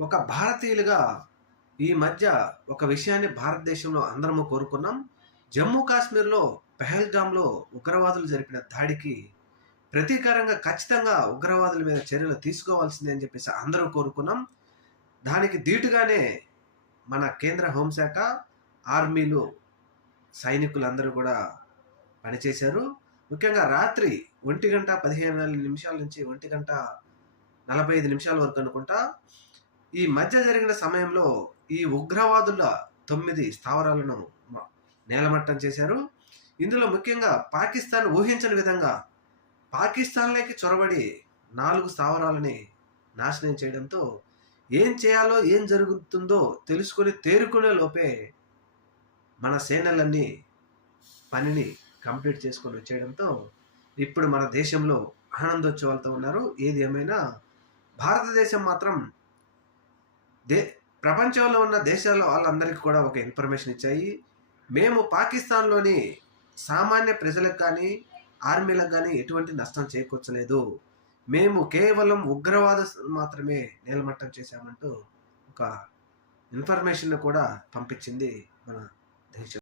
ఒక భారతీయులుగా ఈ మధ్య ఒక విషయాన్ని భారతదేశంలో అందరము కోరుకున్నాం. జమ్మూ కాశ్మీర్లో పెహల్గామ్లో ఉగ్రవాదులు జరిపిన దాడికి ప్రతీకారంగా ఖచ్చితంగా ఉగ్రవాదుల మీద చర్యలు తీసుకోవాల్సిందే అని చెప్పేసి అందరూ కోరుకున్నాం. దానికి ధీటుగానే మన కేంద్ర హోంశాఖ ఆర్మీలు సైనికులందరూ కూడా పనిచేశారు. ముఖ్యంగా రాత్రి ఒంటి గంట పదిహేను నిమిషాల నుంచి ఒంటి గంట నలభై ఐదు నిమిషాల వరకు అనుకుంటా ఈ మధ్య జరిగిన సమయంలో ఈ ఉగ్రవాదుల తొమ్మిది స్థావరాలను నేలమట్టం చేశారు. ఇందులో ముఖ్యంగా పాకిస్తాన్ ఊహించని విధంగా పాకిస్తాన్లోకి చొరబడి నాలుగు స్థావరాలని నాశనం చేయడంతో ఏం చేయాలో ఏం జరుగుతుందో తెలుసుకొని తేరుకునే లోపే మన సేనలన్నీ పనిని కంప్లీట్ చేసుకొని వచ్చేయడంతో ఇప్పుడు మన దేశంలో ఆనందోత్సవాలతో ఉన్నారు. ఏది ఏమైనా భారతదేశం మాత్రం దే ప్రపంచంలో ఉన్న దేశాల వాళ్ళందరికీ కూడా ఒక ఇన్ఫర్మేషన్ ఇచ్చాయి. మేము పాకిస్తాన్లోని సామాన్య ప్రజలకు కానీ ఆర్మీలకు కానీ ఎటువంటి నష్టం చేకూర్చలేదు. మేము కేవలం ఉగ్రవాద మాత్రమే నేలమట్టం చేశామంటూ ఒక ఇన్ఫర్మేషన్ కూడా పంపించింది మన దేశం.